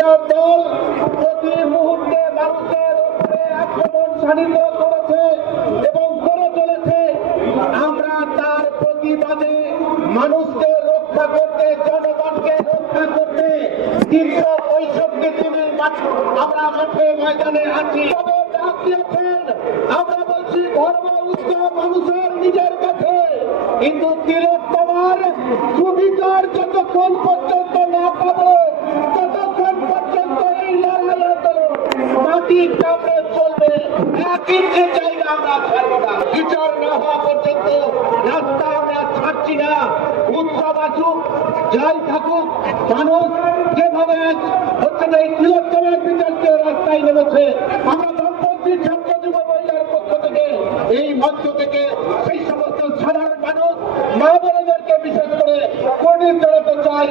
শাসক দল প্রতি মুহূর্তে মানুষের উপরে আক্রমণ শাণিত করেছে এবং করে চলেছে। আমরা তার প্রতিবাদে মানুষকে রক্ষা করতে, জনগণকে রক্ষা করতে 365 দিনের আমরা মাঠে ময়দানে আছি। ডাক দিয়েছেন, আমরা বলছি ধর্ম উৎসব মানুষের নিজের কাছে, কিন্তু তিলোত্তমার সুবিচার যতক্ষণ পর্যন্ত না পাবো ততক্ষণ পর্যন্ত এই লড়াইয়ের মাটি কামড়ে চলবে। 1 ইঞ্চি জায়গা আমরা ছাড়বো না। বিচার না হওয়া পর্যন্ত রাস্তা আমরা ছাড়ছি না। উৎসব আসুক, যাই থাকুক, মানুষ যেভাবে হচ্ছে এই তিলোত্তমার বিচারকে রাস্তায় নেমেছে, আমরা বামপন্থী ছাত্র যুব মহিলার পক্ষ থেকে এই মঞ্চ থেকে সেই সমস্ত সাধারণ মানুষ মা বোনেদেরকে বিশেষ করে কর্মী জড়াতে চাই।